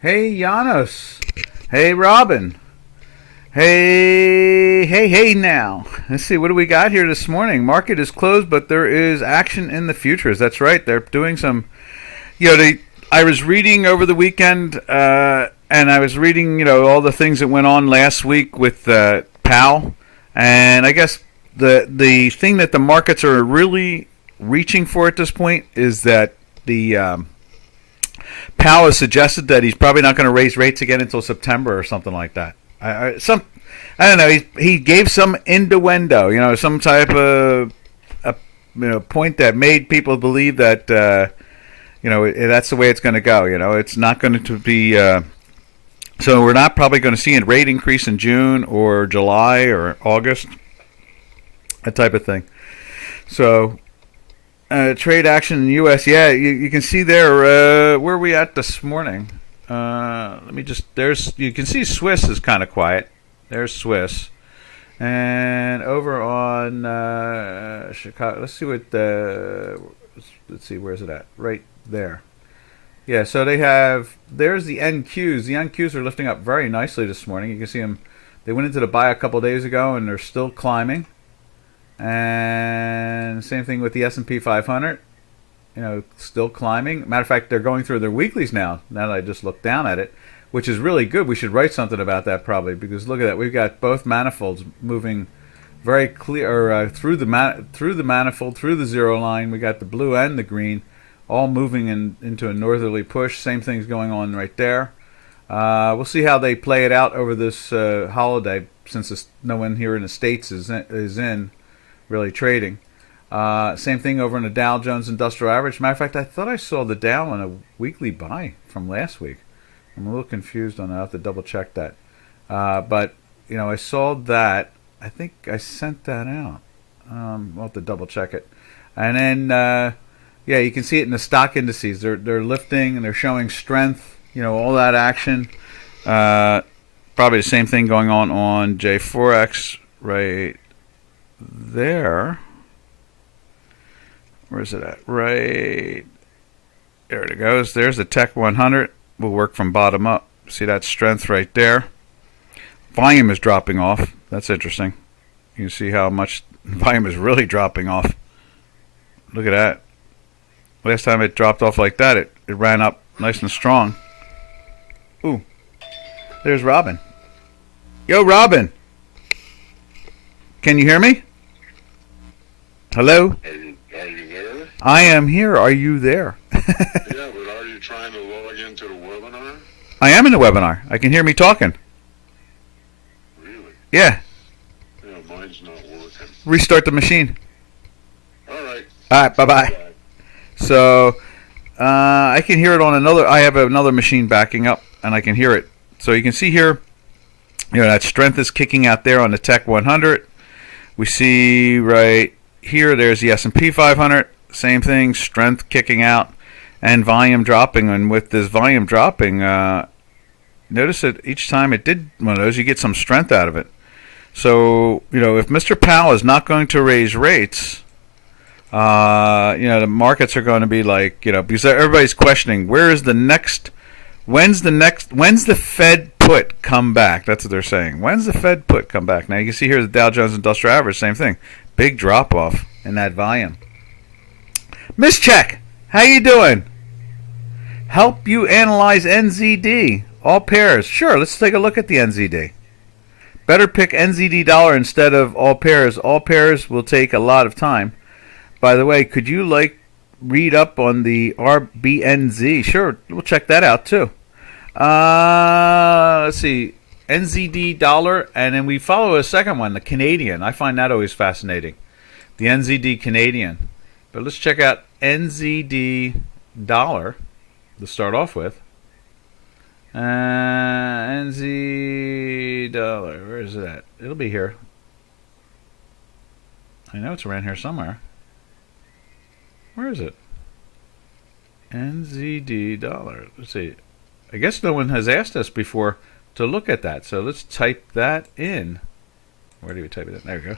Hey, Janos. Hey, Robin. Hey now. Let's see, what do we got here this morning? Market is closed, but there is action in the futures. That's right. They're doing some, I was reading over the weekend, and I was reading, all the things that went on last week with Powell. And I guess the thing that the markets are really reaching for at this point is that the Powell has suggested that he's probably not going to raise rates again until September or something like that. I don't know. He gave some innuendo, some type of point that made people believe that that's the way it's going to go. It's not going to be. So we're not probably going to see a rate increase in June or July or August, that type of thing. So trade action in the U.S. Yeah, you can see there. Where are we at this morning? Let me just. You can see Swiss is kind of quiet. There's Swiss, and over on Chicago. Let's see what. Let's see, where's it at? Right there. Yeah. So they have. There's the NQs. The NQs are lifting up very nicely this morning. You can see them. They went into the buy a couple days ago, and they're still climbing. And same thing with the S&P 500. Still climbing. Matter of fact, they're going through their weeklies now. Now that I just looked down at it, which is really good. We should write something about that probably, because look at that. We've got both manifolds moving very clear through the manifold, through the zero line. We got the blue and the green, all moving into a northerly push. Same thing's going on right there. We'll see how they play it out over this holiday, since no one here in the States is in really trading. Same thing over in the Dow Jones Industrial Average. Matter of fact, I thought I saw the Dow on a weekly buy from last week. I'm a little confused on that. I have to double check that. But I saw that. I think I sent that out. We'll have to double check it. And then, you can see it in the stock indices. They're lifting and they're showing strength. All that action. Probably the same thing going on J4X right there. Where's it at? Right there it goes. There's the Tech 100. We'll work from bottom up. See that strength right there. Volume is dropping off. That's interesting. You can see how much volume is really dropping off. Look at that. Last time it dropped off like that, it ran up nice and strong. Ooh. There's Robin. Yo, Robin. Can you hear me? Hello? Are you there? I am here. Are you there? Yeah, but are you trying to log into the webinar? I am in the webinar. I can hear me talking. Really? Yeah. Yeah, mine's not working. Restart the machine. All right. All right. Bye-bye. So I can hear it on another. I have another machine backing up, and I can hear it. So you can see here, that strength is kicking out there on the Tech 100. We see right here, there's the S&P 500. Same thing, strength kicking out and volume dropping. And with this volume dropping, notice that each time it did one of those, you get some strength out of it. So, if Mr. Powell is not going to raise rates, the markets are going to be like, because everybody's questioning, when's the Fed put come back? That's what they're saying. When's the Fed put come back? Now you can see here the Dow Jones Industrial Average, same thing. Big drop off in that volume. Miss Check, how you doing? Help you analyze NZD. All pairs. Sure, let's take a look at the NZD. Better pick NZD dollar instead of all pairs. All pairs will take a lot of time. By the way, could you read up on the RBNZ? Sure, we'll check that out too. Let's see. NZD dollar, and then we follow a second one, the Canadian. I find that always fascinating. The NZD Canadian. But let's check out NZD dollar to start off with. NZ dollar. Where is it at? It'll be here. I know it's around here somewhere. Where is it? NZD dollar. Let's see. I guess no one has asked us before to look at that. So let's type that in. Where do we type it in? There we go.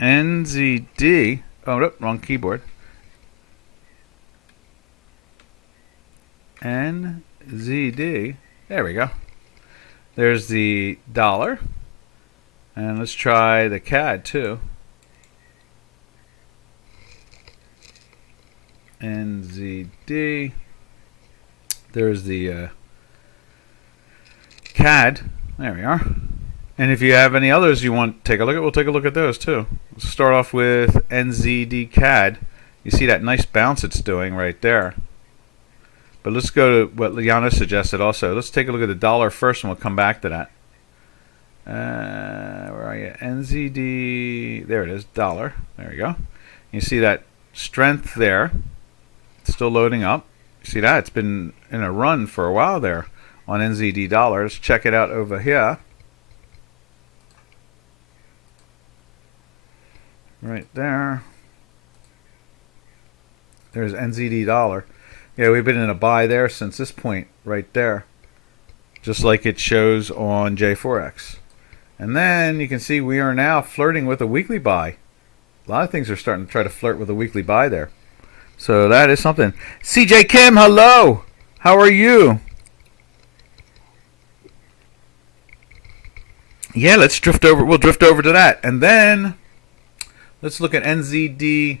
NZD. Oh, no, wrong keyboard. NZD ZD. There we go. There's the dollar. And let's try the CAD too. NZD. There's the CAD. There we are. And if you have any others you want to take a look at, we'll take a look at those too. Let's start off with NZD CAD. You see that nice bounce it's doing right there. But let's go to what Liana suggested also. Let's take a look at the dollar first and we'll come back to that. Where are you? NZD. There it is. Dollar. There we go. You see that strength there. It's still loading up. You see that? It's been in a run for a while there on NZD dollars. Check it out over here. Right there. There's NZD dollar. Yeah, we've been in a buy there since this point right there. Just like it shows on J4X. And then you can see we are now flirting with a weekly buy. A lot of things are starting to try to flirt with a weekly buy there. So that is something. CJ Kim, hello. How are you? Yeah, let's drift over. We'll drift over to that. And then let's look at NZD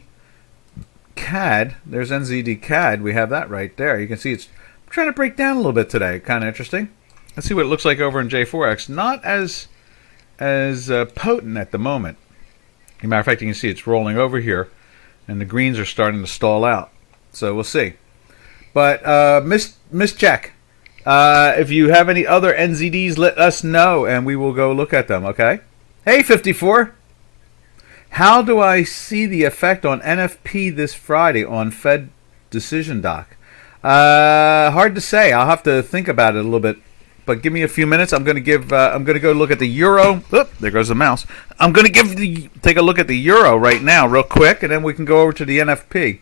CAD. There's NZD CAD. We have that right there. You can see it's trying to break down a little bit today. Kind of interesting. Let's see what it looks like over in J4X. Not as potent at the moment. As a matter of fact, you can see it's rolling over here, and the greens are starting to stall out. So we'll see. But Miss Check, if you have any other NZDs, let us know, and we will go look at them. Okay? Hey, 54. How do I see the effect on NFP this Friday on Fed decision doc? Hard to say. I'll have to think about it a little bit. But give me a few minutes. I'm going to go look at the euro. Oop, there goes the mouse. I'm going to take a look at the euro right now, real quick, and then we can go over to the NFP,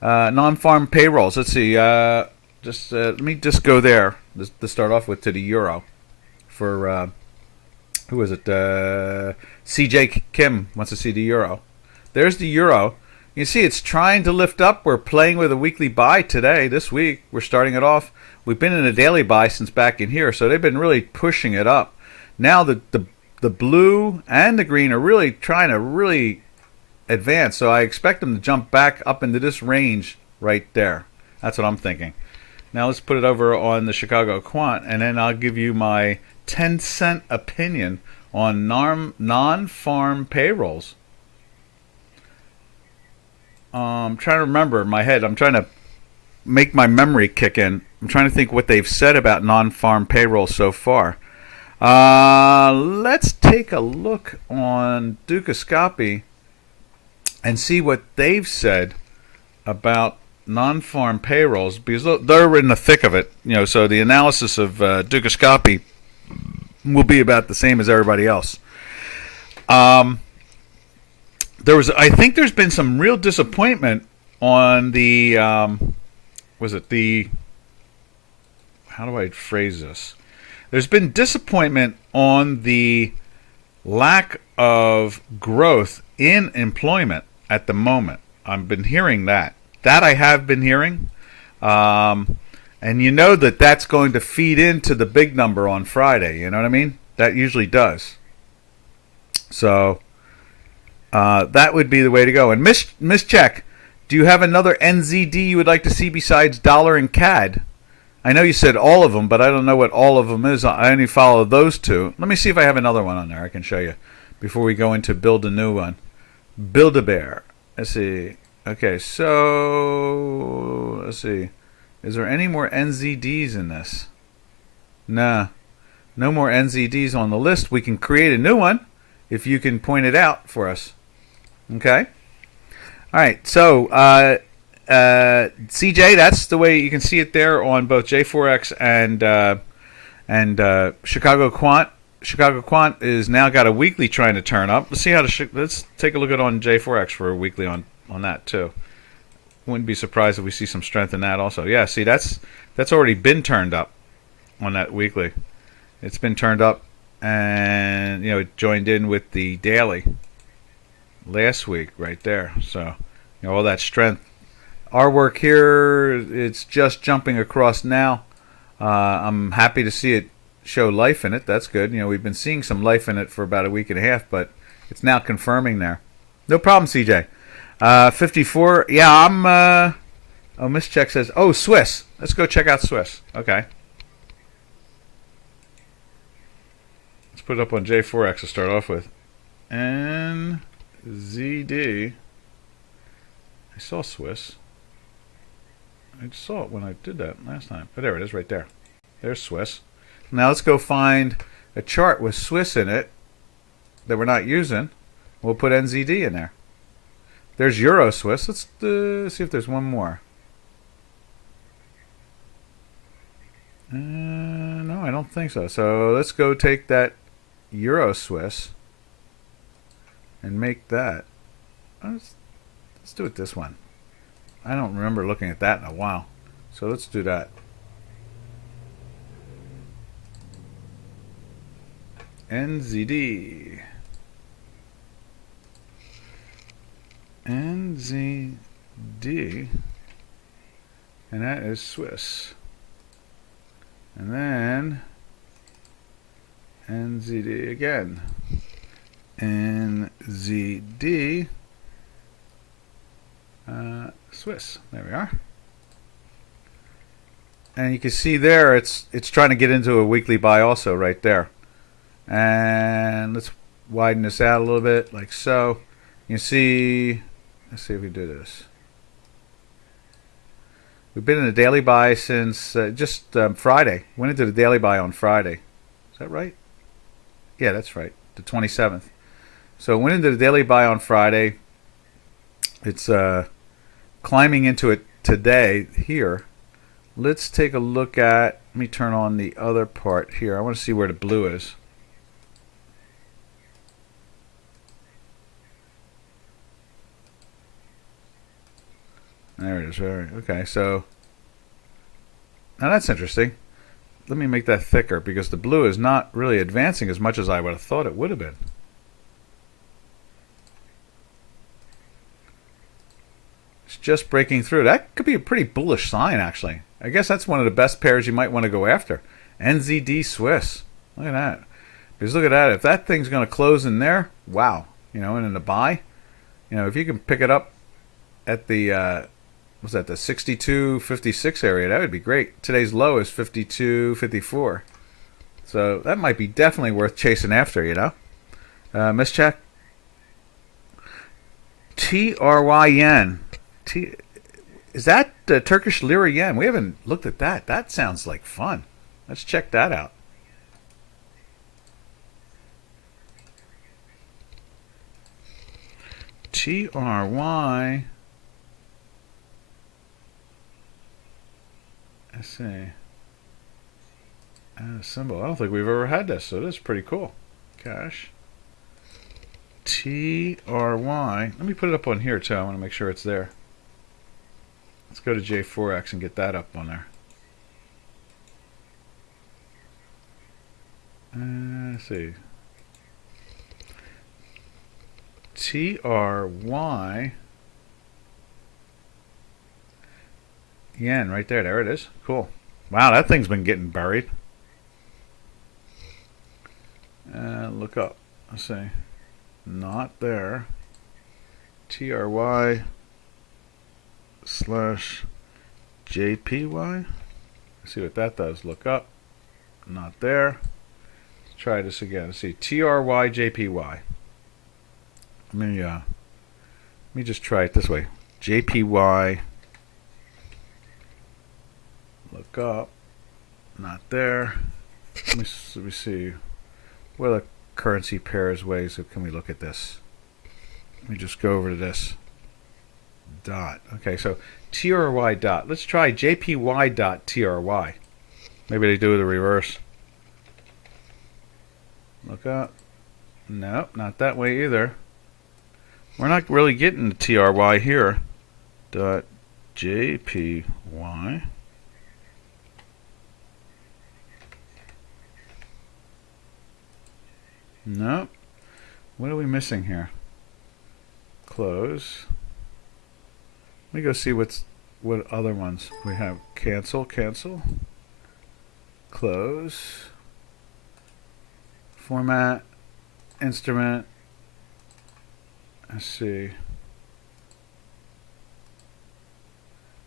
non-farm payrolls. Let's see. Let me just go there to start off with to the euro for who is it? CJ Kim wants to see the euro. There's the euro. You see, it's trying to lift up. We're playing with a weekly buy today. This week, we're starting it off. We've been in a daily buy since back in here, so they've been really pushing it up. Now the blue and the green are really trying to advance, so I expect them to jump back up into this range right there. That's what I'm thinking. Now let's put it over on the Chicago Quant, and then I'll give you my 10-cent opinion on non-farm payrolls. I'm trying to remember in my head. I'm trying to make my memory kick in. I'm trying to think what they've said about non-farm payroll so far. Let's take a look on Dukascopy and see what they've said about non-farm payrolls, because they're in the thick of it. So the analysis of Dukascopy will be about the same as everybody else. I think there's been some real disappointment on the how do I phrase this? There's been disappointment on the lack of growth in employment at the moment. I've been hearing that. That I have been hearing. And you know that's going to feed into the big number on Friday. You know what I mean? That usually does. So that would be the way to go. And Miss Check, do you have another NZD you would like to see besides dollar and CAD? I know you said all of them, but I don't know what all of them is. I only follow those two. Let me see if I have another one on there I can show you before we go into build a new one. Build-A-Bear. Let's see. Okay, so let's see. Is there any more NZDs in this? Nah. No more NZDs on the list. We can create a new one if you can point it out for us. Okay? All right, so CJ, that's the way you can see it there on both J4X and Chicago Quant. Chicago Quant is now got a weekly trying to turn up. Let's see let's take a look at on J4X for a weekly on that too. Wouldn't be surprised if we see some strength in that also. Yeah, see that's already been turned up on that weekly. It's been turned up, and it joined in with the daily last week right there. So all that strength. Our work here, it's just jumping across now I'm happy to see it show life in it. That's good. You know, we've been seeing some life in it for about a week and a half, but it's now confirming there. No problem, CJ. 54. Yeah, I'm. Oh, Miss Check says, oh, Swiss. Let's go check out Swiss. Okay. Let's put it up on J4X to start off with. NZD. I saw Swiss. I saw it when I did that last time. But there it is right there. There's Swiss. Now let's go find a chart with Swiss in it that we're not using. We'll put NZD in there. There's Euro Swiss. Let's see if there's one more. No, I don't think so. So let's go take that Euro Swiss and make that. Let's do it this one. I don't remember looking at that in a while. So let's do that. NZD. NZD. And that is Swiss. And then NZD again. NZD. Swiss. There we are. And you can see there it's trying to get into a weekly buy also right there. And let's widen this out a little bit like so. You can see, let's see if we do this. We've been in a daily buy since just Friday. Went into the daily buy on Friday. Is that right? Yeah, that's right. The 27th. So went into the daily buy on Friday. It's climbing into it today here. Let's take a look at, let me turn on the other part here. I want to see where the blue is. There it is. All right. Okay, so now that's interesting. Let me make that thicker because the blue is not really advancing as much as I would have thought it would have been. It's just breaking through. That could be a pretty bullish sign, actually. I guess that's one of the best pairs you might want to go after. NZD Swiss. Look at that. Because look at that. If that thing's going to close in there, wow. You know, and in the buy, you know, if you can pick it up at the what's that, the 62.56 area, that would be great. Today's low is 52.54. So that might be definitely worth chasing after, you know. Miss Check. TRY yen. Is that the Turkish lira yen? We haven't looked at that. That sounds like fun. Let's check that out. TRY. Let's see. Add a symbol. I don't think we've ever had this, so this is pretty cool. Cash. TRY. Let me put it up on here too. I want to make sure it's there. Let's go to J4X and get that up on there. Let's see. TRY. Yen right there. There it is. Cool. Wow, that thing's been getting buried. Look up. Let's see. Not there. TRY / JPY. Let's see what that does. Look up. Not there. Let's try this again. Let's see. TRY JPY. Let me just try it this way. JPY. Look up. Not there. Let me see. What are the currency pairs ways can we look at this? Let me just go over to this. Dot. Okay, so TRY dot. Let's try JPY dot TRY. Maybe they do the reverse. Look up. Nope, not that way either. We're not really getting the TRY here. Dot JPY. Nope. What are we missing here? Close. Let me go see what other ones we have. Cancel. Close. Format. Instrument. Let's see.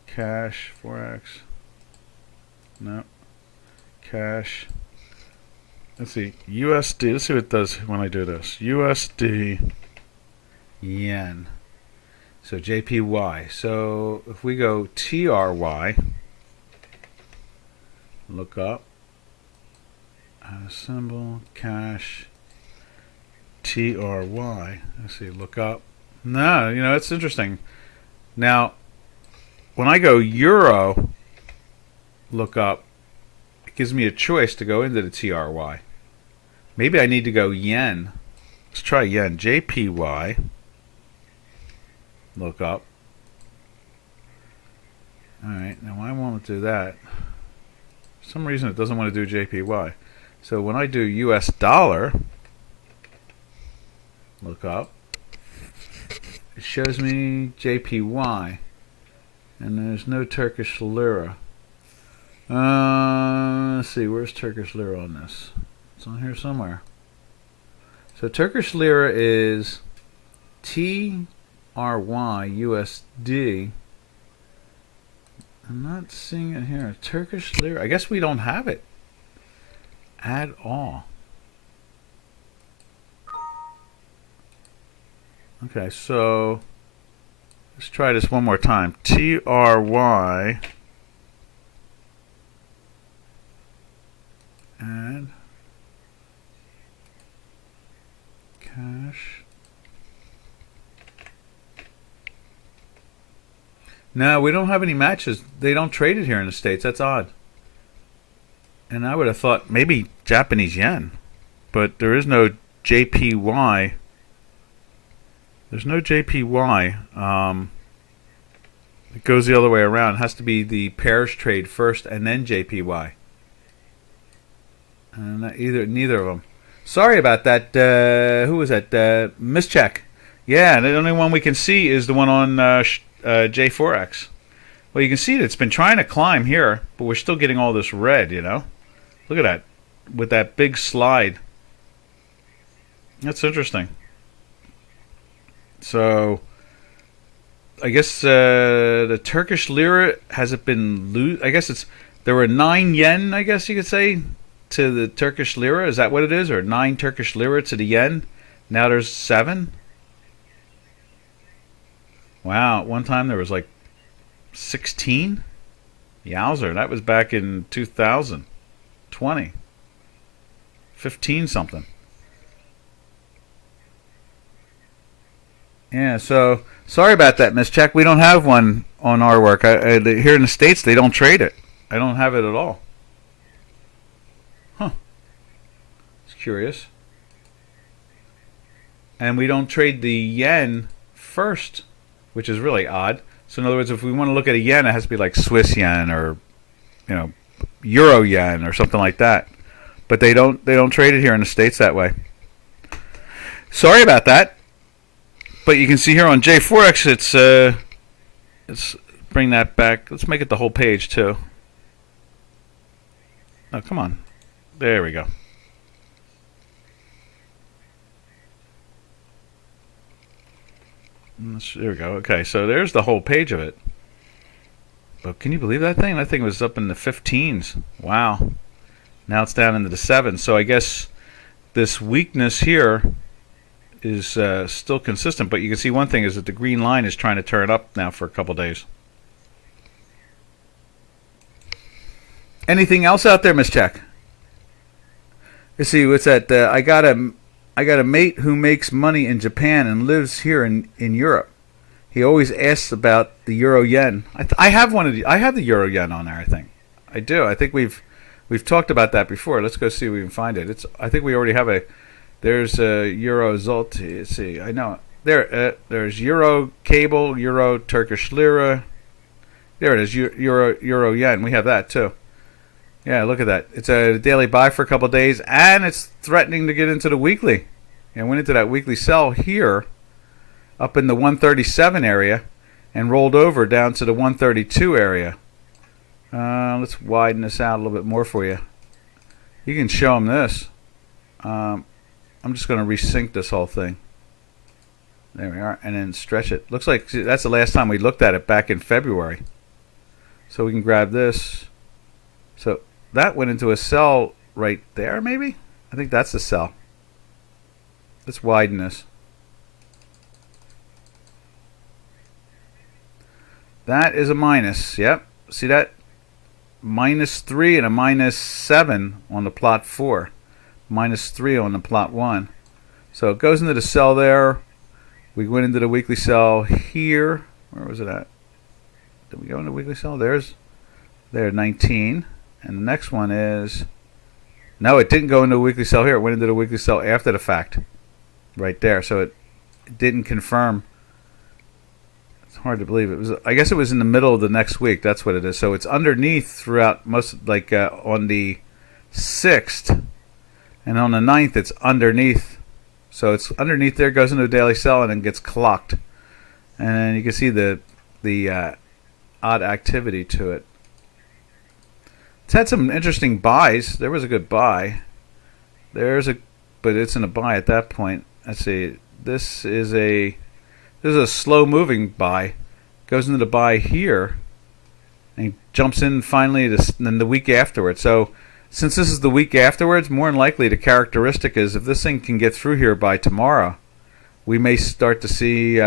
Cash. Forex. No. Cash. Let's see. USD. Let's see what it does when I do this. USD. Yen. So JPY. So if we go TRY, look up, add a symbol, cash, TRY. Let's see, look up. No, it's interesting. Now, when I go Euro, look up, it gives me a choice to go into the TRY. Maybe I need to go Yen. Let's try Yen. JPY. Look up. Alright, now I want to do that. For some reason it doesn't want to do JPY. So when I do US dollar, look up, it shows me JPY. And there's no Turkish lira. Let's see, where's Turkish lira on this? It's on here somewhere. So Turkish lira is TRY USD. I'm not seeing it here. Turkish lira. I guess we don't have it at all. Okay, so let's try this one more time. TRY and cash. No, we don't have any matches. They don't trade it here in the States. That's odd. And I would have thought maybe Japanese yen. But there is no JPY. There's no JPY. It goes the other way around. It has to be the pairs trade first and then JPY. And neither of them. Sorry about that. Who was that? Mischeck. Yeah, the only one we can see is the one on J4X. Well, you can see that it's been trying to climb here, but we're still getting all this red, Look at that. With that big slide. That's interesting. So, I guess the Turkish lira, has it been I guess there were 9 yen, I guess you could say, to the Turkish lira. Is that what it is? Or 9 Turkish lira to the yen? Now there's 7? Wow, at one time there was like 16? Yowzer, that was back in 2020. 15 something. Yeah, so sorry about that, Miss Check. We don't have one on our work. Here in the States, they don't trade it. I don't have it at all. Huh. It's curious. And we don't trade the yen first, which is really odd. So in other words, if we want to look at a yen, it has to be like Swiss yen or, Euro yen or something like that. But they don't trade it here in the States that way. Sorry about that. But you can see here on J4X, let's bring that back. Let's make it the whole page too. Oh, come on. There we go. There we go. Okay, so there's the whole page of it. But can you believe that thing? That thing was up in the 15s. Wow. Now it's down into the 7s. So I guess this weakness here is still consistent. But you can see one thing is that the green line is trying to turn up now for a couple days. Anything else out there, Miss Check? Let's see, what's that? I got a mate who makes money in Japan and lives here in Europe. He always asks about the euro yen. I have one of the. I have the euro yen on there. I think I do. I think we've talked about that before. Let's go see if we can find it. I think we already have a. There's a euro zloty. Let's see. I know there's euro cable, euro Turkish lira. There it is. Euro yen. We have that too. Yeah, look at that. It's a daily buy for a couple of days, and it's threatening to get into the weekly. And went into that weekly sell here, up in the 137 area, and rolled over down to the 132 area. Let's widen this out a little bit more for you. You can show them this. I'm just going to resync this whole thing. There we are, and then stretch it. Looks like that's the last time we looked at it, back in February. So we can grab this. So that went into a cell right there, maybe? I think that's the cell. Let's widen this. That is a minus. Yep. See that? -3 and a -7 on the plot 4. -3 on the plot 1. So it goes into the cell there. We went into the weekly cell here. Where was it at? Did we go into the weekly cell? There, 19. And the next one is... No, it didn't go into the weekly cell here. It went into the weekly cell after the fact. Right there. So it didn't confirm. It's hard to believe. It was. I guess it was in the middle of the next week. That's what it is. So it's underneath throughout most, like on the 6th. And on the 9th, it's underneath. So it's underneath there, goes into a daily cell, and then gets clocked. And you can see the odd activity to it. It's had some interesting buys. There was a good buy. But it's in a buy at that point. Let's see. This is a slow moving buy. Goes into the buy here, and he jumps in finally the week afterwards. So since this is the week afterwards, more than likely the characteristic is if this thing can get through here by tomorrow, we may start to see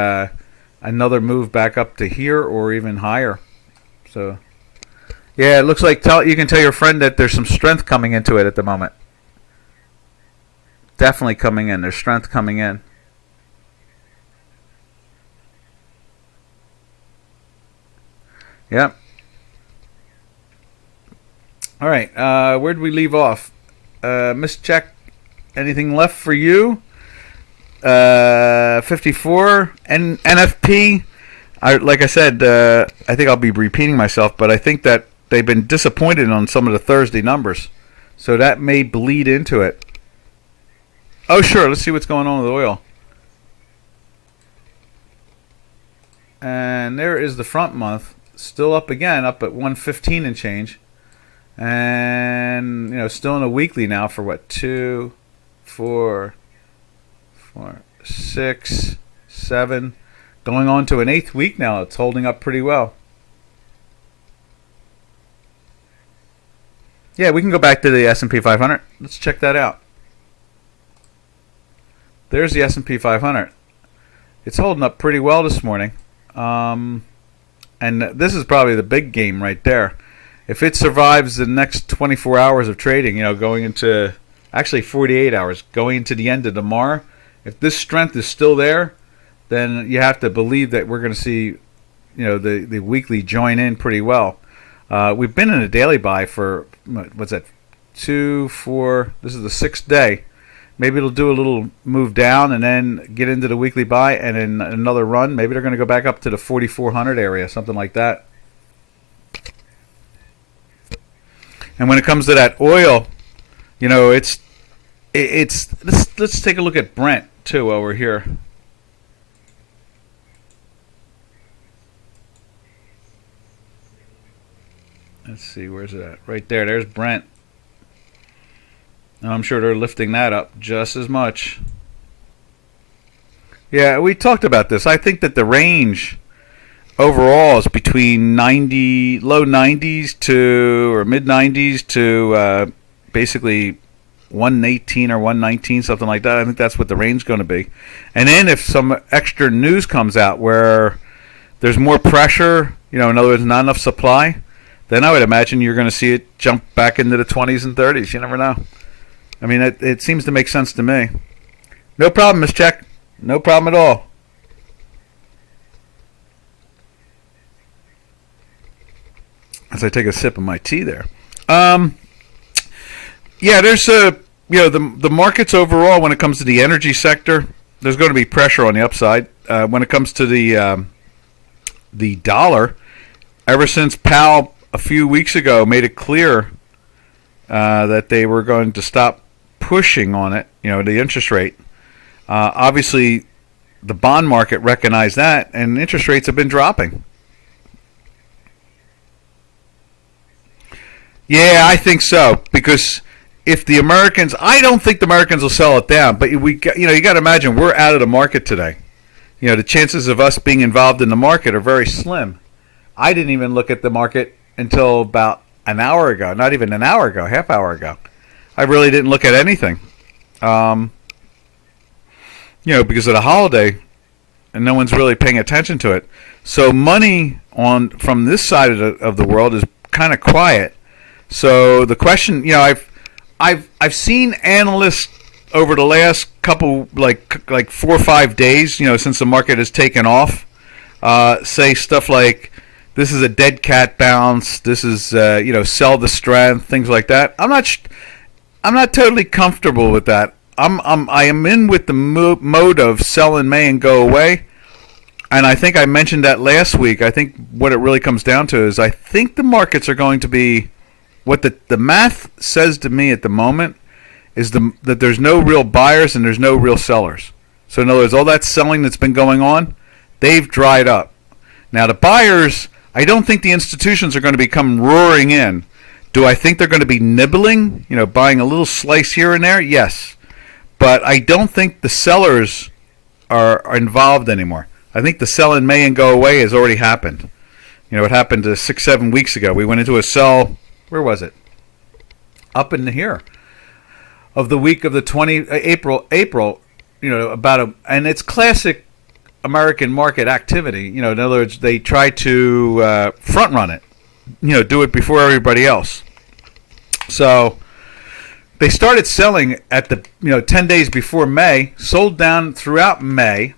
another move back up to here or even higher. So yeah, it looks like you can tell your friend that there's some strength coming into it at the moment. Definitely coming in. There's strength coming in. Yep. All right. Where did we leave off? Miss Check, anything left for you? 54 NFP. Like I said, I think I'll be repeating myself, but I think that they've been disappointed on some of the Thursday numbers, so that may bleed into it. Oh, sure. Let's see what's going on with oil. And there is the front month, still up again, up at 115 and change. And, still in a weekly now for what? 2, 4, 6, 7. Going on to an 8th week now. It's holding up pretty well. Yeah, we can go back to the S&P 500. Let's check that out. There's the S&P 500. It's holding up pretty well this morning. And this is probably the big game right there. If it survives the next 24 hours of trading, going into actually 48 hours, going into the end of tomorrow, if this strength is still there, then you have to believe that we're going to see, the weekly join in pretty well. We've been in a daily buy for, what's that, 2, 4, this is the 6th day. Maybe it'll do a little move down and then get into the weekly buy and then another run. Maybe they're going to go back up to the 4,400 area, something like that. And when it comes to that oil, let's take a look at Brent too while we're here. Let's see, where's it at? Right there. There's Brent. I'm sure they're lifting that up just as much. Yeah, we talked about this. I think that the range overall is between low 90s to, or mid 90s to basically 118 or 119, something like that. I think that's what the range is going to be. And then if some extra news comes out where there's more pressure, in other words, not enough supply, then I would imagine you're going to see it jump back into the 20s and 30s. You never know. I mean, it seems to make sense to me. No problem, Miss Check. No problem at all. As I take a sip of my tea there. Yeah, there's the markets overall when it comes to the energy sector, there's going to be pressure on the upside. When it comes to the dollar, ever since Powell a few weeks ago made it clear that they were going to stop pushing on it, the interest rate. Obviously, the bond market recognized that, and interest rates have been dropping. Yeah, I think so, because if the Americans, I don't think the Americans will sell it down, but you got to imagine we're out of the market today. The chances of us being involved in the market are very slim. I didn't even look at the market until about an hour ago, not even an hour ago, half hour ago. I really didn't look at anything, because of the holiday, and no one's really paying attention to it. So money from this side of the world is kind of quiet. So the question, I've seen analysts over the last couple like 4 or 5 days, since the market has taken off, say stuff like, this is a dead cat bounce. This is sell the strength, things like that. I'm not totally comfortable with that. I am in with the mode of sell in May and go away. And I think I mentioned that last week. I think what it really comes down to is I think the markets are going to be, what the math says to me at the moment is that there's no real buyers and there's no real sellers. So in other words, all that selling that's been going on, they've dried up. Now the buyers, I don't think the institutions are going to come roaring in. Do I think they're going to be nibbling, buying a little slice here and there? Yes. But I don't think the sellers are involved anymore. I think the sell in May and go away has already happened. It happened 6-7 weeks ago. We went into a sell, where was it? Up in here. Of the week of the April, and it's classic American market activity. In other words, they try to front run it, do it before everybody else. So they started selling at the 10 days before May, sold down throughout May,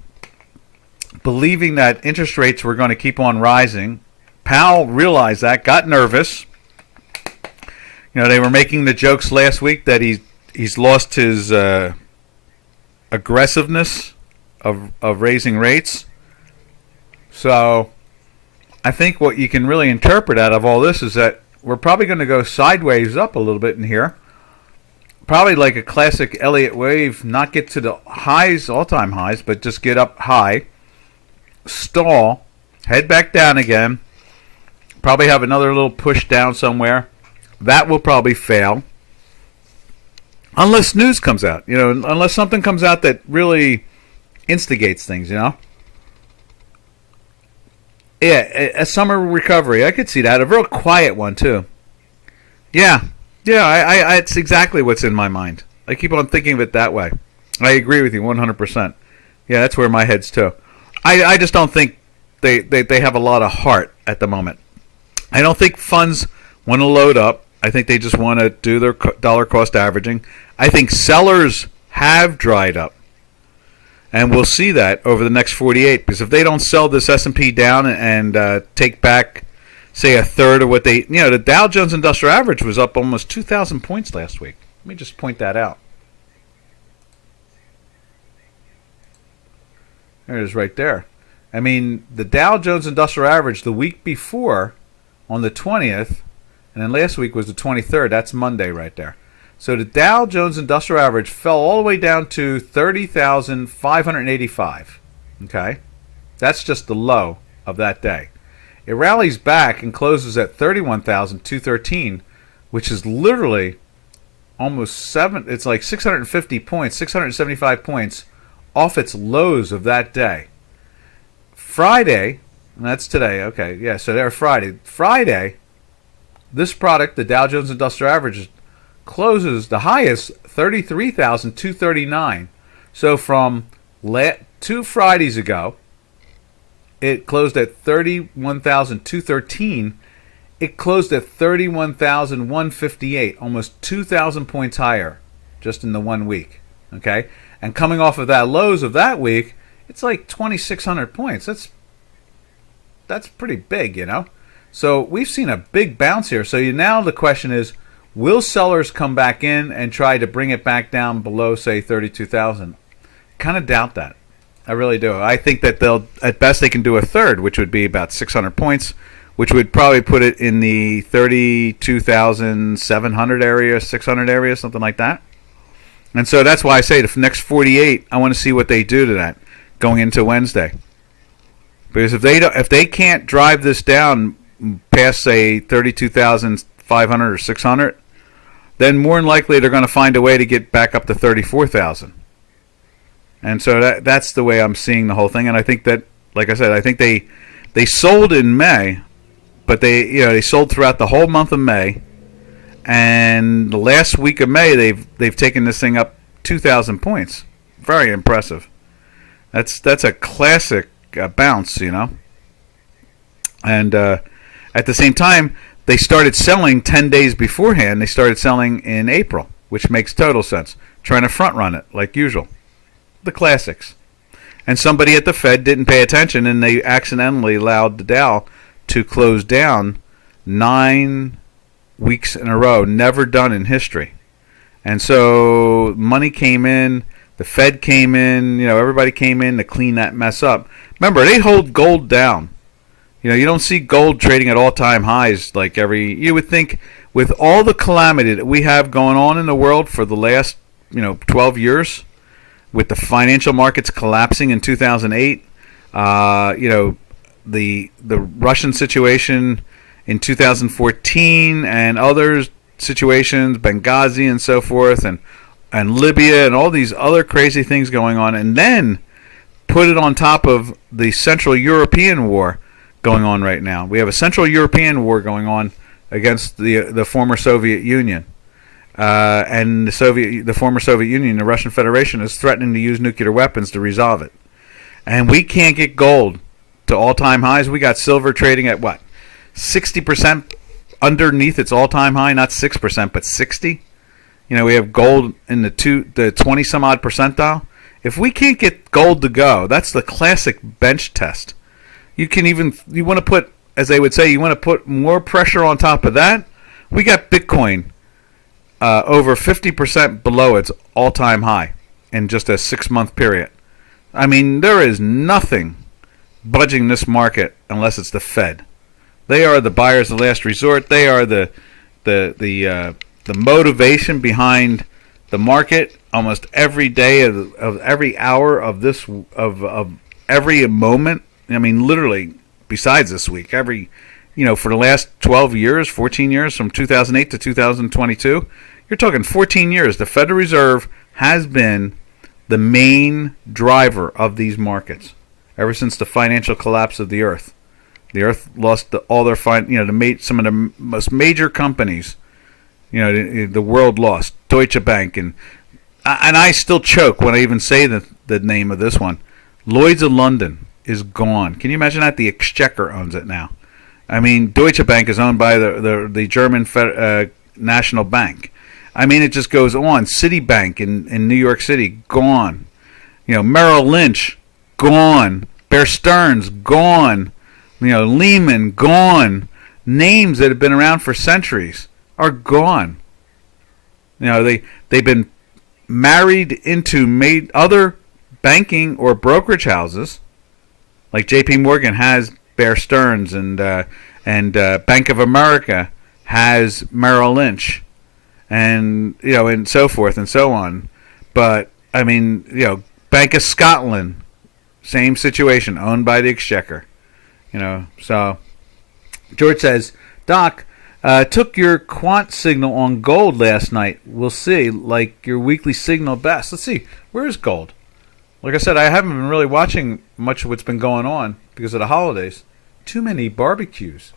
believing that interest rates were going to keep on rising. Powell realized that, got nervous. They were making the jokes last week that he's lost his aggressiveness of raising rates. So I think what you can really interpret out of all this is that we're probably going to go sideways up a little bit in here. Probably like a classic Elliott wave, not get to the highs, all-time highs, but just get up high, stall, head back down again, probably have another little push down somewhere. That will probably fail. Unless news comes out, unless something comes out that really instigates things, Yeah, a summer recovery. I could see that. A real quiet one, too. Yeah, I it's exactly what's in my mind. I keep on thinking of it that way. I agree with you 100%. Yeah, that's where my head's, too. I just don't think they have a lot of heart at the moment. I don't think funds want to load up. I think they just want to do their dollar cost averaging. I think sellers have dried up. And we'll see that over the next 48. Because if they don't sell this S&P down and take back, say, a third of what they... the Dow Jones Industrial Average was up almost 2,000 points last week. Let me just point that out. There it is right there. I mean, the Dow Jones Industrial Average the week before, on the 20th, and then last week was the 23rd. That's Monday right there. So the Dow Jones Industrial Average fell all the way down to 30,585. Okay? That's just the low of that day. It rallies back and closes at 31,213, which is literally almost it's like 650 points, 675 points off its lows of that day. Friday, and that's today, okay, yeah, so there Friday. Friday, this product, the Dow Jones Industrial Average, closes the highest 33,239. So from 2 Fridays ago, it closed at 31,213. It closed at 31,158, almost 2,000 points higher just in the 1 week. Okay? And coming off of that lows of that week, it's like 2,600 points. That's pretty big, So we've seen a big bounce here. So now the question is, will sellers come back in and try to bring it back down below, say, 32,000? Kind of doubt that. I really do. I think that at best they can do a third, which would be about 600 points, which would probably put it in the 32,700 area, 600 area, something like that. And so that's why I say the next 48, I want to see what they do to that going into Wednesday. Because if they can't drive this down past, say, 32,500 or 600, then more than likely they're going to find a way to get back up to 34,000. And so that's the way I'm seeing the whole thing. And I think that, like I said, I think they sold in May, but they sold throughout the whole month of May, and the last week of May they've taken this thing up 2,000 points. Very impressive. That's a classic bounce, And at the same time, they started selling 10 days beforehand. They started selling in April, which makes total sense. Trying to front run it like usual. The classics. And somebody at the Fed didn't pay attention, and they accidentally allowed the Dow to close down 9 weeks in a row, never done in history. And so money came in, the Fed came in, everybody came in to clean that mess up. Remember, they hold gold down. You don't see gold trading at all-time highs like you would think with all the calamity that we have going on in the world for the last, 12 years, with the financial markets collapsing in 2008, the Russian situation in 2014 and other situations, Benghazi and so forth, and Libya and all these other crazy things going on, and then put it on top of the Central European war going on right now. We have a Central European war going on against the former Soviet Union. And the former Soviet Union, the Russian Federation, is threatening to use nuclear weapons to resolve it. And we can't get gold to all-time highs. We got silver trading at what? 60% underneath its all-time high, not 6%, but 60. We have gold in the 20-some-odd percentile. If we can't get gold to go, that's the classic bench test. You want to put, as they would say, you want to put more pressure on top of that. We got Bitcoin over 50% below its all-time high in just a 6-month period. I mean, there is nothing budging this market unless it's the Fed. They are the buyers of last resort. They are the motivation behind the market almost every day of every hour of every moment. I mean, literally, besides this week, for the last 12 years, 14 years, from 2008 to 2022, you're talking 14 years. The Federal Reserve has been the main driver of these markets ever since the financial collapse of the Earth. The Earth lost all their some of the most major companies. The world lost Deutsche Bank, and I still choke when I even say the name of this one. Lloyd's of London is gone. Can you imagine that? The Exchequer owns it now. I mean, Deutsche Bank is owned by the German National Bank. I mean, it just goes on. Citibank in New York City, gone. Merrill Lynch, gone. Bear Stearns, gone. Lehman, gone. Names that have been around for centuries are gone. They've been married into other banking or brokerage houses, like J.P. Morgan has Bear Stearns, and Bank of America has Merrill Lynch, and and so forth and so on. But I mean, Bank of Scotland, same situation, owned by the Exchequer. So George says, Doc, took your quant signal on gold last night. We'll see, like your weekly signal best. Let's see, where is gold? Like I said, I haven't been really watching much of what's been going on because of the holidays. Too many barbecues.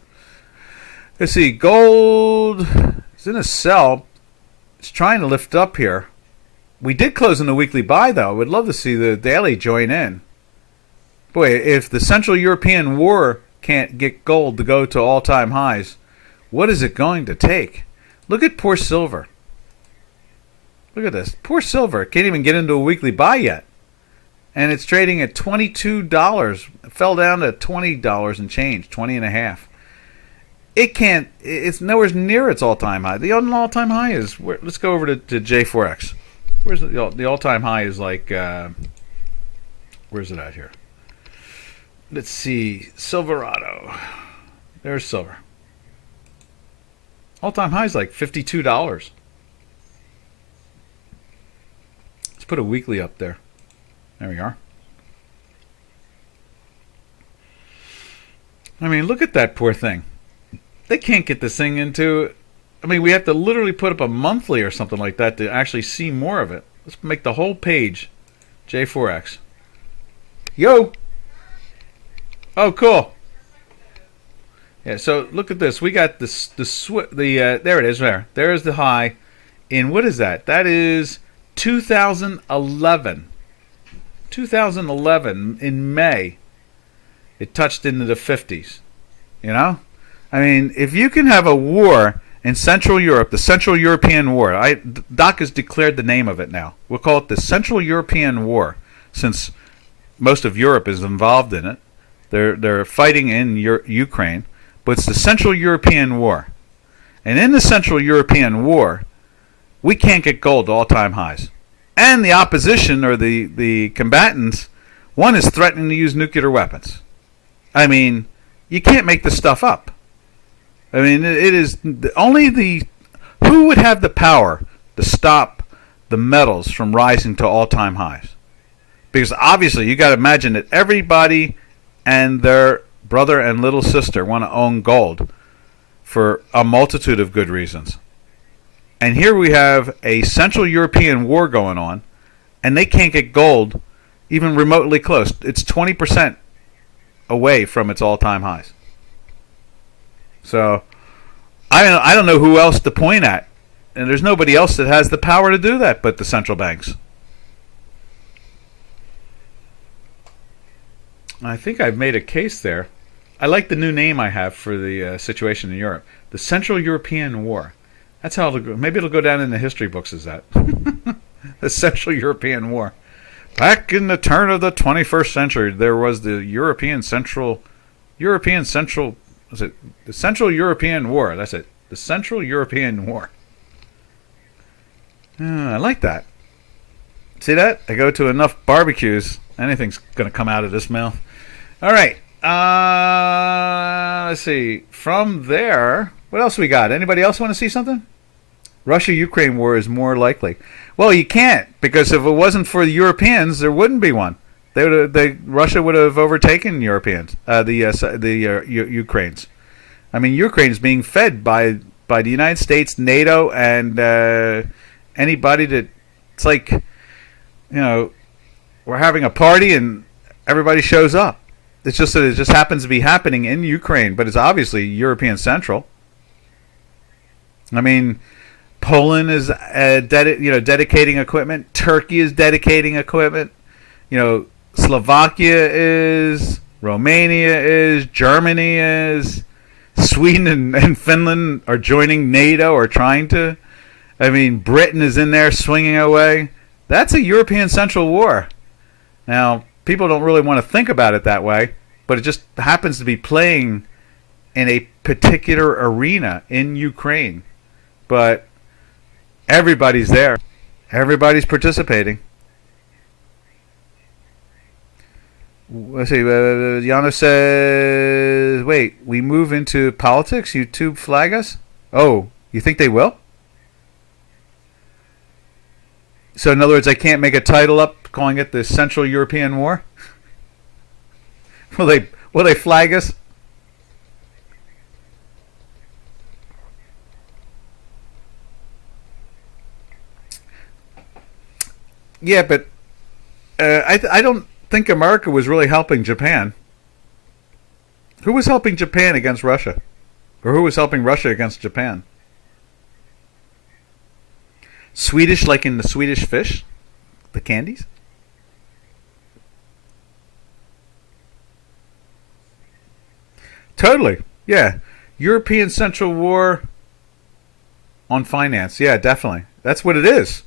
Let's see, gold is in a sell. It's trying to lift up here. We did close in the weekly buy, though. I would love to see the daily join in. Boy, if the Central European War can't get gold to go to all-time highs, what is it going to take? Look at poor silver. Look at this. Poor silver. Can't even get into a weekly buy yet. And it's trading at $22. It fell down to $20 and change, 20 and a half. It can't. It's nowhere near its all-time high. The all-time high is. Let's go over to J4X. Where's the all-time high is like. Where's it at here? Let's see. Silverado. There's silver. All-time high is like $52. Let's put a weekly up there. There we are. I mean, look at that poor thing. They can't get this thing into I mean, we have to literally put up a monthly or something like that to actually see more of it. Let's make the whole page J4X. Yo! Oh, cool. Yeah, so look at this. We got there it is. There's the high. In what is that? That is 2011. 2011 in May. It touched into the 50s. You know? I mean, if you can have a war in Central Europe, the Central European War. Doc has declared the name of it now. We'll call it the Central European War, since most of Europe is involved in it. They're fighting in Ukraine, but it's the Central European War. And in the Central European War, we can't get gold to all-time highs. And the opposition, or the combatants, one is threatening to use nuclear weapons. I mean, you can't make this stuff up. I mean, it is only who would have the power to stop the metals from rising to all-time highs? Because obviously, you got to imagine that everybody and their brother and little sister want to own gold for a multitude of good reasons. And here we have a Central European war going on, and they can't get gold even remotely close. It's 20% away from its all-time highs. So I don't know who else to point at, and there's nobody else that has the power to do that but the central banks. I think I've made a case there. I like the new name I have for the situation in Europe, the Central European War. That's how it'll go. Maybe it'll go down in the history books as that. The Central European War. Back in the turn of the 21st century, there was the Central was it the Central European War? That's it. The Central European War. I like that. See that? I go to enough barbecues, anything's going to come out of this mouth. All right. Let's see. From there, what else we got? Anybody else want to see something? Russia-Ukraine war is more likely. Well, you can't, because if it wasn't for the Europeans, there wouldn't be one. Russia would have overtaken Europeans, Ukrainians. I mean, Ukraine's being fed by the United States, NATO, and anybody that, it's like, we're having a party and everybody shows up. It's just that it just happens to be happening in Ukraine, but it's obviously European Central. I mean, Poland is dedicating equipment. Turkey is dedicating equipment. Slovakia is, Romania is, Germany is, Sweden and Finland are joining NATO or trying to. I mean, Britain is in there swinging away. That's a European Central War. Now, people don't really want to think about it that way, but it just happens to be playing in a particular arena in Ukraine. But everybody's there. Everybody's participating. Let's see. Yano says, wait, we move into politics? YouTube flag us? Oh, you think they will? So in other words, I can't make a title up calling it the Central European War? Will they flag us? Yeah, but I don't think America was really helping Japan. Who was helping Japan against Russia? Or who was helping Russia against Japan? Swedish, like in the Swedish fish? The candies? Totally. Yeah. European Central War on finance. Yeah, definitely. That's what it is.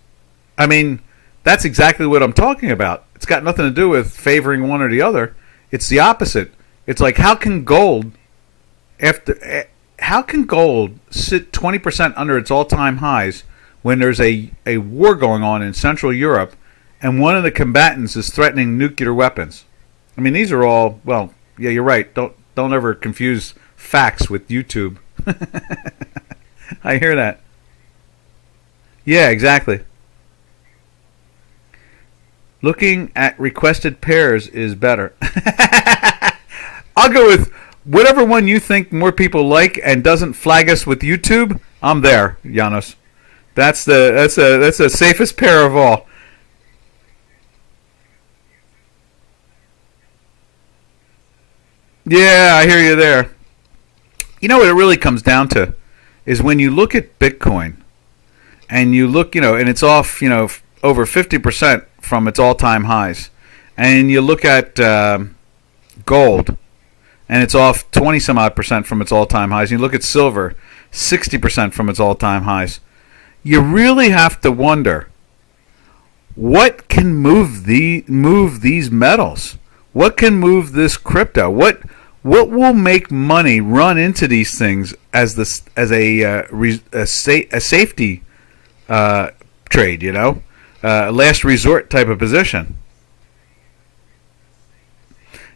I mean, that's exactly what I'm talking about. It's got nothing to do with favoring one or the other. It's the opposite. It's like, how can gold sit 20% under its all-time highs when there's a war going on in Central Europe and one of the combatants is threatening nuclear weapons? I mean, these are all, well, yeah, you're right. Don't ever confuse facts with YouTube. I hear that. Yeah, exactly. Looking at requested pairs is better. I'll go with whatever one you think more people like and doesn't flag us with YouTube. I'm there, Janos. That's the safest pair of all. Yeah, I hear you there. You know what it really comes down to is when you look at Bitcoin and you look, and it's off, over 50% from its all-time highs, and you look at gold and it's off 20 some odd percent from its all-time highs. And you look at silver, 60% from its all-time highs. You really have to wonder what can move these metals. What can move this crypto? What will make money run into these things as a safety trade? Last resort type of position.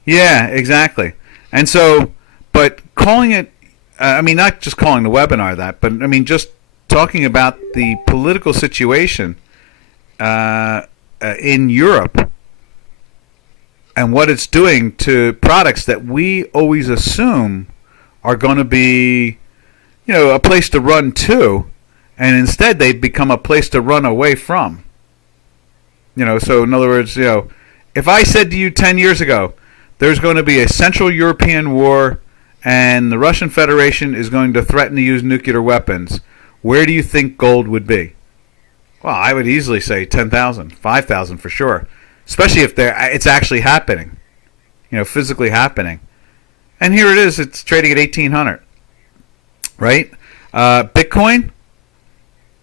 Yeah, exactly. And so, but calling it, not just calling the webinar that, but just talking about the political situation in Europe and what it's doing to products that we always assume are going to be, a place to run to, and instead they've become a place to run away from. So in other words, if I said to you 10 years ago, there's going to be a Central European war and the Russian Federation is going to threaten to use nuclear weapons, where do you think gold would be? Well, I would easily say 10,000, 5,000 for sure, especially if it's actually happening, physically happening. And here it is, it's trading at 1,800, right? Bitcoin,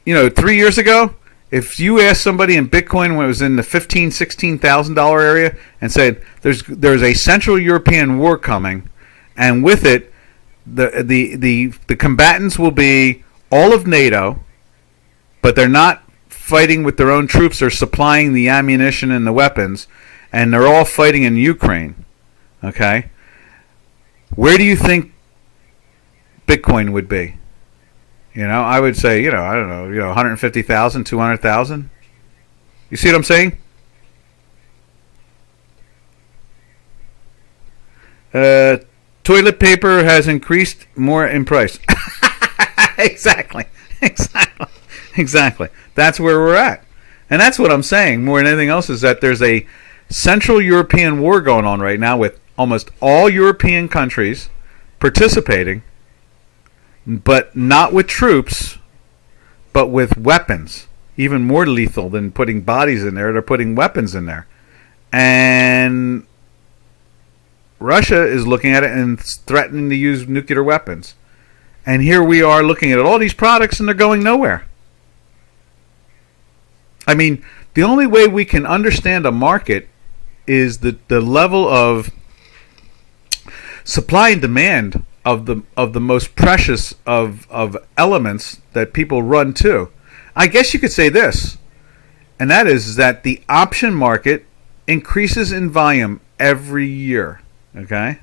3 years ago, if you asked somebody in Bitcoin when it was in the $15,000-$16,000 area and said there's a Central European war coming, and with it, the combatants will be all of NATO, but they're not fighting with their own troops. They're supplying the ammunition and the weapons, and they're all fighting in Ukraine. Okay, where do you think Bitcoin would be? I would say, I don't know, 150,000, 200,000. You see what I'm saying? Toilet paper has increased more in price. Exactly. That's where we're at. And that's what I'm saying more than anything else is that there's a Central European war going on right now with almost all European countries participating, but not with troops, but with weapons. Even more lethal than putting bodies in there. They're putting weapons in there. And Russia is looking at it and threatening to use nuclear weapons. And here we are looking at all these products and they're going nowhere. The only way we can understand a market is the level of supply and demand of the most precious of elements that people run to. I guess you could say this, and that is that the option market increases in volume every year. Okay?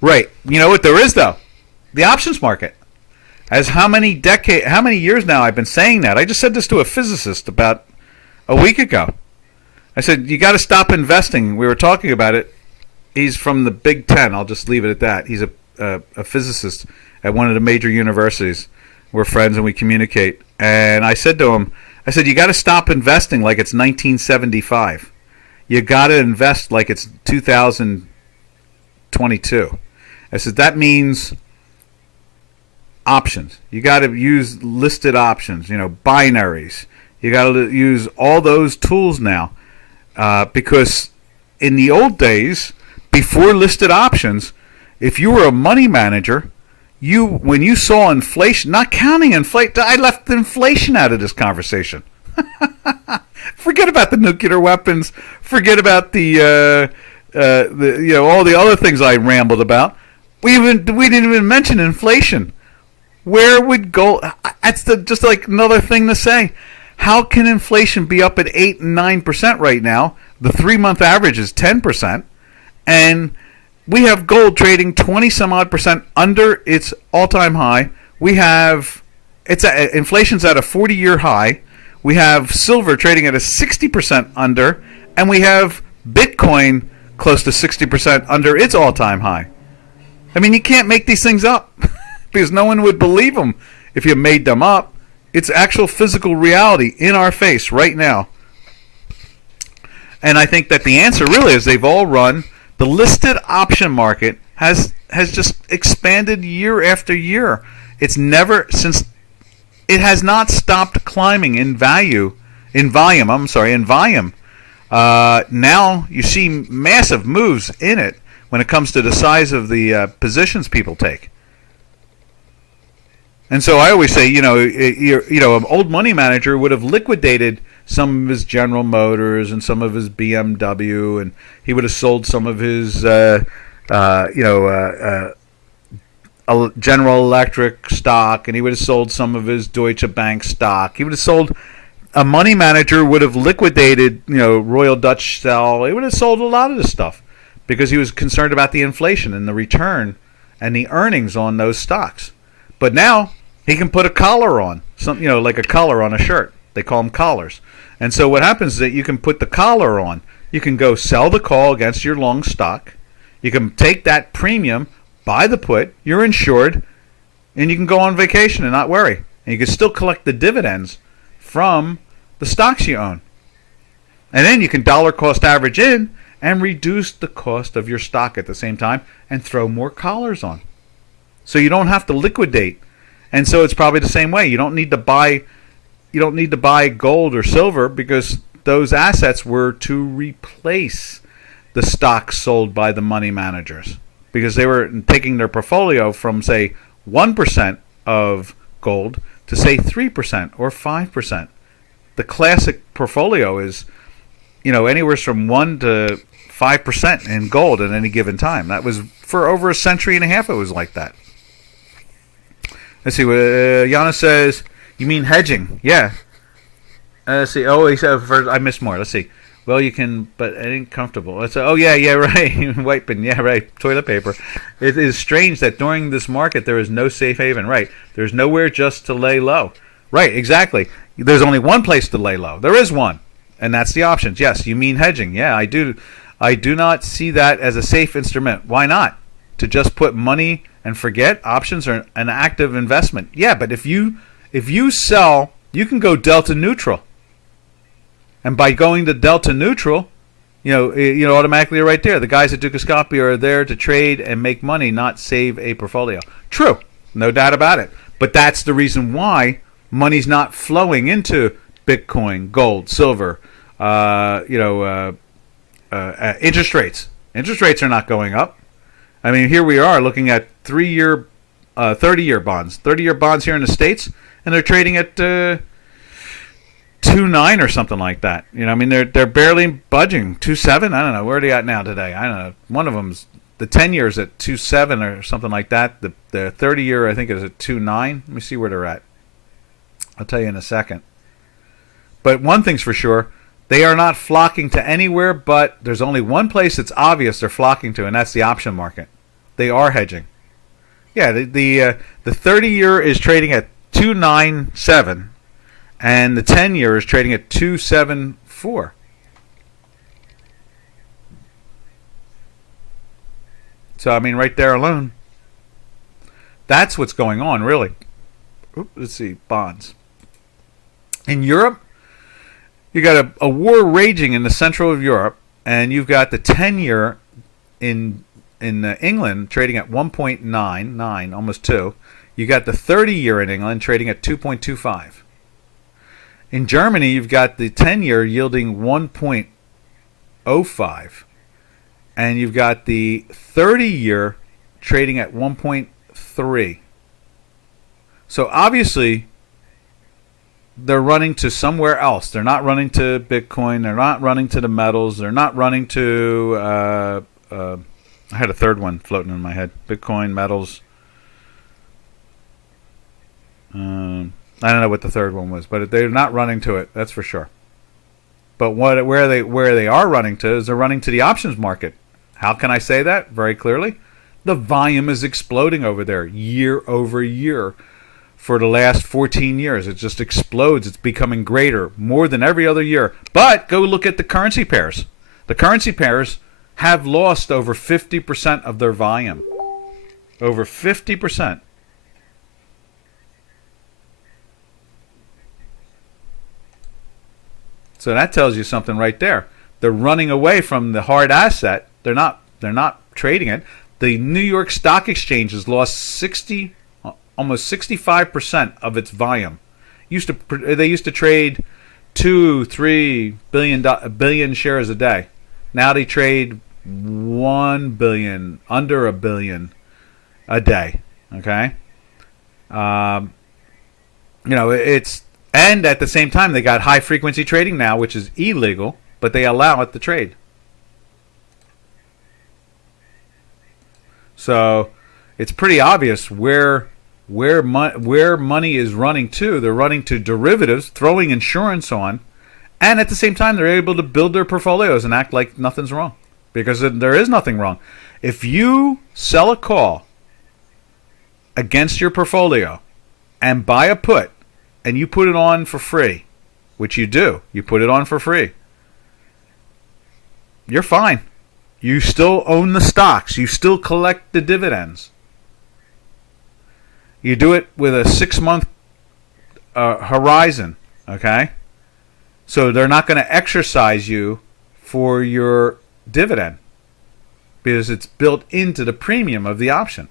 Right. You know what there is though? The options market. As how many years now I've been saying that? I just said this to a physicist about a week ago. I said, you got to stop investing. We were talking about it. He's from the Big Ten. I'll just leave it at that. He's a physicist at one of the major universities. We're friends and we communicate. And I said to him, you got to stop investing like it's 1975. You got to invest like it's 2022. I said, that means options. You got to use listed options, binaries. You got to use all those tools now because in the old days, before listed options, if you were a money manager, when you saw inflation, not counting inflation, I left inflation out of this conversation. Forget about the nuclear weapons. Forget about the all the other things I rambled about. We didn't even mention inflation. Where would gold? That's just like another thing to say. How can inflation be up at 8 and 9% right now? The 3-month average is 10%, and we have gold trading 20 some odd percent under its all-time high. We have inflation's at a 40-year high. We have silver trading at a 60% under, and we have Bitcoin close to 60% under its all-time high. I mean, you can't make these things up because no one would believe them if you made them up. It's actual physical reality in our face right now. And I think that the answer really is they've all run. The listed option market has just expanded year after year. It's never since it has not stopped climbing in volume. Now you see massive moves in it when it comes to the size of the positions people take. And so I always say, an old money manager would have liquidated some of his General Motors and some of his BMW, and he would have sold some of his, General Electric stock, and he would have sold some of his Deutsche Bank stock. He would have sold. A money manager would have liquidated, Royal Dutch Shell. He would have sold a lot of this stuff because he was concerned about the inflation and the return and the earnings on those stocks. But now he can put a collar on, like a collar on a shirt. They call them collars. And so what happens is that you can put the collar on. You can go sell the call against your long stock. You can take that premium, buy the put. You're insured, and you can go on vacation and not worry. And you can still collect the dividends from the stocks you own. And then you can dollar cost average in and reduce the cost of your stock at the same time and throw more collars on. So you don't have to liquidate. And so it's probably the same way. You don't need to buy gold or silver because those assets were to replace the stocks sold by the money managers because they were taking their portfolio from, say, 1% of gold to, say, 3% or 5%. The classic portfolio is, anywhere from 1 to 5% in gold at any given time. That was for over a century and a half. It was like that. Let's see what Yana says. You mean hedging? Yeah. Let's see. Oh, he said first. I missed more. Let's see. Well, you can, but it ain't comfortable. Let's say, oh yeah, right. Wiping, yeah, right. Toilet paper. It is strange that during this market there is no safe haven. Right. There's nowhere just to lay low. Right. Exactly. There's only one place to lay low. There is one, and that's the options. Yes, you mean hedging. Yeah, I do. I do not see that as a safe instrument. Why not? To just put money and forget? Options are an active investment. Yeah, but if you sell, you can go delta neutral. And by going to delta neutral, automatically you're right there. The guys at Dukascopy are there to trade and make money, not save a portfolio. True, no doubt about it. But that's the reason why money's not flowing into Bitcoin, gold, silver, interest rates. Interest rates are not going up. I mean, here we are looking at 3-year, 30-year bonds. 30-year bonds here in the States, and they're trading at 2.9 or something like that. They're barely budging. 2.7. I don't know. Where are they at now today? I don't know. One of them's the 10-year's at 2.7 or something like that. The 30-year I think is at 2.9. Let me see where they're at. I'll tell you in a second. But one thing's for sure, they are not flocking to anywhere but there's only one place it's obvious they're flocking to, and that's the option market. They are hedging. Yeah, the 30-year is trading at 2.97, and the 10-year is trading at 2.74. So, right there alone, that's what's going on, really. Let's see, bonds. In Europe, you got a war raging in the central of Europe, and you've got the 10-year in England trading at 1.99, almost 2. You got the 30-year in England trading at 2.25. In Germany, you've got the 10-year yielding 1.05, and you've got the 30-year trading at 1.3. So obviously, they're running to somewhere else. They're not running to Bitcoin. They're not running to the metals. They're not running to... I had a third one floating in my head. Bitcoin, metals. I don't know what the third one was, but they're not running to it. That's for sure. But where they are running to is they're running to the options market. How can I say that very clearly? The volume is exploding over there year over year. For the last 14 years, it just explodes. It's becoming greater, more than every other year. But go look at the currency pairs. The currency pairs have lost over 50% of their volume. Over 50%. So that tells you something right there. They're running away from the hard asset. They're not trading it. The New York Stock Exchange has lost almost 65% of its volume. They used to trade 2-3 billion shares a day. Now they trade 1 billion, under a billion a day. Okay, it's, and at the same time they got high frequency trading now, which is illegal, but they allow it to trade. So it's pretty obvious where money is running to. They're running to derivatives, throwing insurance on, and at the same time they're able to build their portfolios and act like nothing's wrong, because there is nothing wrong. If you sell a call against your portfolio and buy a put and you put it on for free, which you do, you put it on for free, you're fine. You still own the stocks. You still collect the dividends. You do it with a 6-month horizon, okay? So they're not going to exercise you for your dividend because it's built into the premium of the option.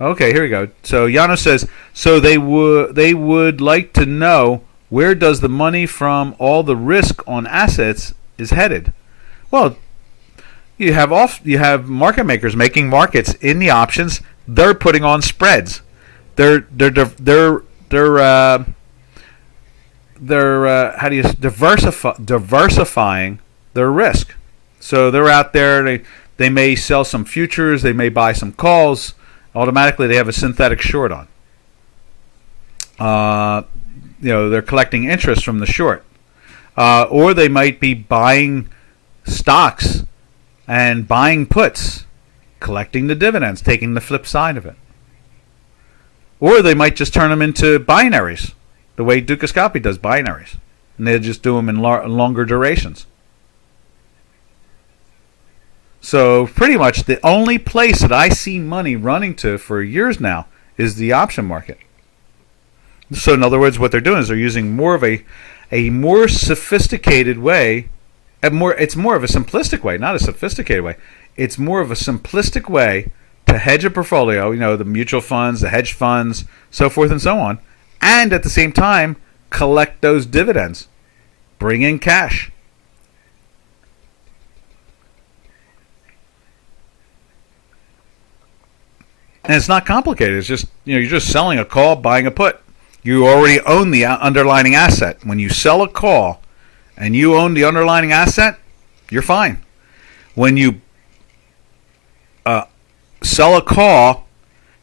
Okay, here we go. So Yano says, so they would like to know, where does the money from all the risk on assets is headed? Well, you have market makers making markets in the options. They're putting on spreads. They're diversifying their risk. So they're out there. They may sell some futures. They may buy some calls. Automatically, they have a synthetic short on. They're collecting interest from the short, or they might be buying stocks and buying puts, collecting the dividends, taking the flip side of it. Or they might just turn them into binaries, the way Dukascopy does binaries, and they just do them in longer durations. So pretty much the only place that I see money running to for years now is the option market. So in other words, what they're doing is they're using more of a more sophisticated way. It's more of a simplistic way, not a sophisticated way. It's more of a simplistic way to hedge a portfolio, the mutual funds, the hedge funds, so forth and so on, and at the same time collect those dividends, bring in cash. And it's not complicated. It's just, you're just selling a call, buying a put. You already own the underlying asset. When you sell a call and you own the underlying asset, you're fine. When you sell a call,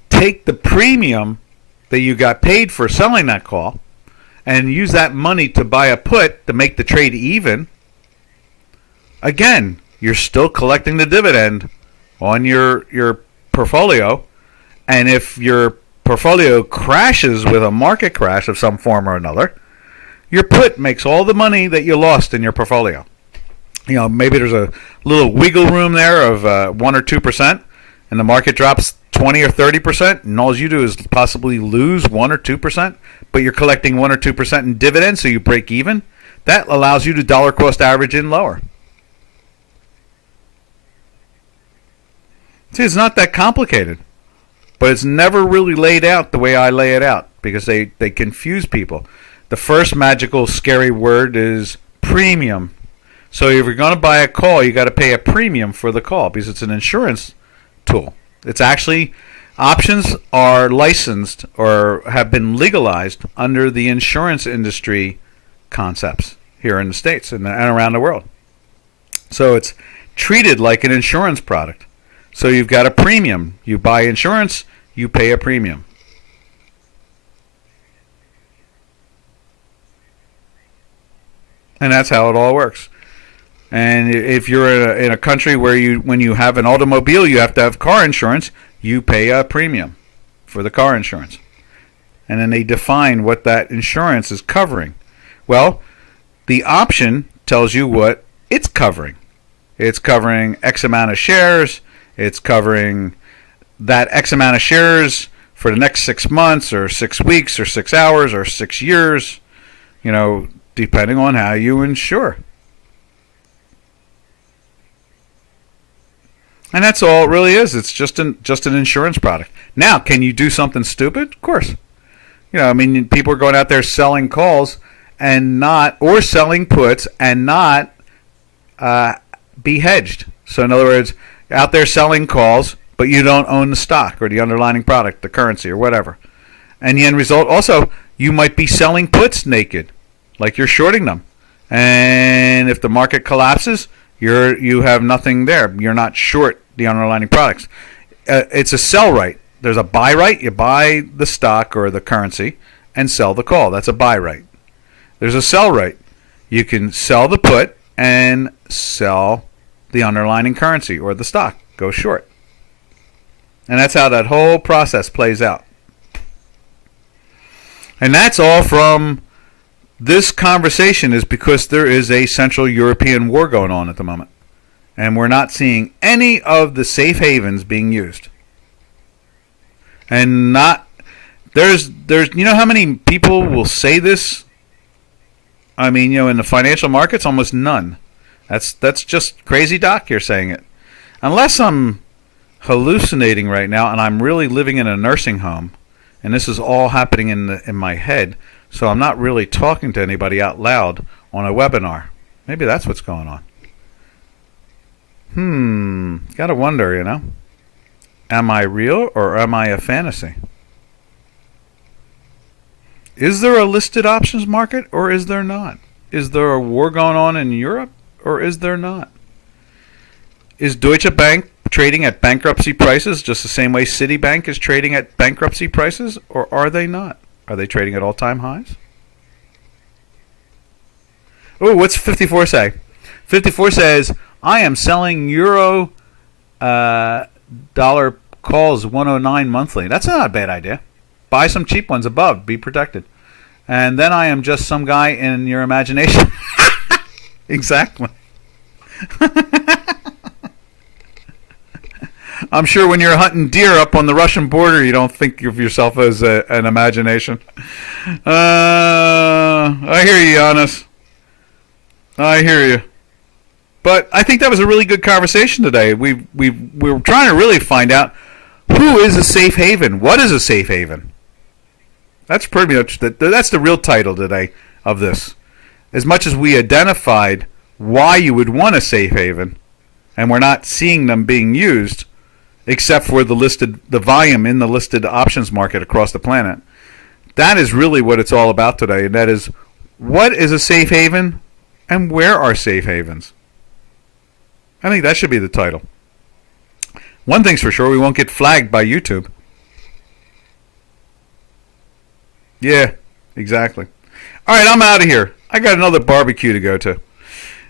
take the premium that you got paid for selling that call and use that money to buy a put to make the trade even, again, you're still collecting the dividend on your portfolio. And if your portfolio crashes with a market crash of some form or another, your put makes all the money that you lost in your portfolio. Maybe there's a little wiggle room there of 1 or 2%, and the market drops 20 or 30%, and all you do is possibly lose 1 or 2%, but you're collecting 1 or 2% in dividends, so you break even. That allows you to dollar cost average in lower. See, it's not that complicated. But it's never really laid out the way I lay it out, because they confuse people. The first magical scary word is premium. So if you're going to buy a call, you got to pay a premium for the call because it's an insurance tool. It's actually, options are licensed or have been legalized under the insurance industry concepts here in the States and around the world. So it's treated like an insurance product. So you've got a premium. You buy insurance, you pay a premium. And that's how it all works. And if you're in a country where when you have an automobile, you have to have car insurance, you pay a premium for the car insurance. And then they define what that insurance is covering. Well, the option tells you what it's covering. It's covering X amount of shares. It's covering that X amount of shares for the next 6 months or 6 weeks or 6 hours or 6 years, depending on how you insure. And that's all it really is. It's just an insurance product. Now, can you do something stupid? Of course. People are going out there selling calls or selling puts and not be hedged. So in other words, out there selling calls, but you don't own the stock or the underlying product, the currency or whatever. And the end result also, you might be selling puts naked, like you're shorting them. And if the market collapses, you have nothing there. You're not short the underlying products. It's a sell right. There's a buy right. You buy the stock or the currency and sell the call. That's a buy right. There's a sell right. You can sell the put and sell the underlying currency or the stock. Go short. And that's how that whole process plays out. And that's all from this conversation is because there is a Central European war going on at the moment. And we're not seeing any of the safe havens being used. And there's how many people will say this? In the financial markets, almost none. That's just crazy, Doc, you're saying it. Unless I'm hallucinating right now and I'm really living in a nursing home and this is all happening in my head, so I'm not really talking to anybody out loud on a webinar. Maybe that's what's going on. Gotta wonder, Am I real or am I a fantasy? Is there a listed options market or is there not? Is there a war going on in Europe or is there not? Is Deutsche Bank trading at bankruptcy prices just the same way Citibank is trading at bankruptcy prices, or are they not? Are they trading at all-time highs? Oh, what's 54 say? 54 says, I am selling euro dollar calls 109 monthly. That's not a bad idea. Buy some cheap ones above. Be protected. And then I am just some guy in your imagination. Exactly. I'm sure when you're hunting deer up on the Russian border, you don't think of yourself as an imagination. I hear you, Giannis. I hear you. But I think that was a really good conversation today. We were trying to really find out who is a safe haven. What is a safe haven? That's pretty much that's the real title today of this. As much as we identified why you would want a safe haven, and we're not seeing them being used, except for the volume in the listed options market across the planet. That is really what it's all about today, and that is what is a safe haven and where are safe havens? I think that should be the title. One thing's for sure, we won't get flagged by YouTube. Yeah, exactly. All right, I'm out of here. I got another barbecue to go to.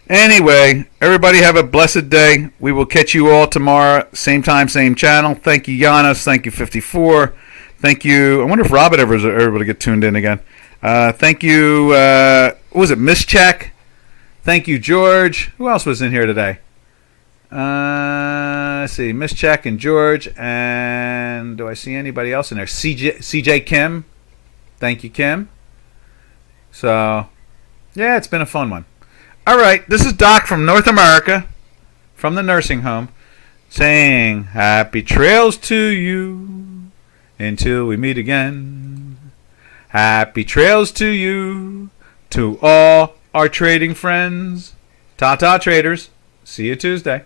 Anyway, everybody have a blessed day. We will catch you all tomorrow. Same time, same channel. Thank you, Giannis. Thank you, 54. Thank you. I wonder if Robert ever is able to get tuned in again. Thank you. What was it? Miss Check. Thank you, George. Who else was in here today? Let's see. Miss Check and George. And do I see anybody else in there? CJ Kim. Thank you, Kim. So, yeah, it's been a fun one. All right, this is Doc from North America, from the nursing home, saying happy trails to you until we meet again. Happy trails to you, to all our trading friends. Ta-ta, traders. See you Tuesday.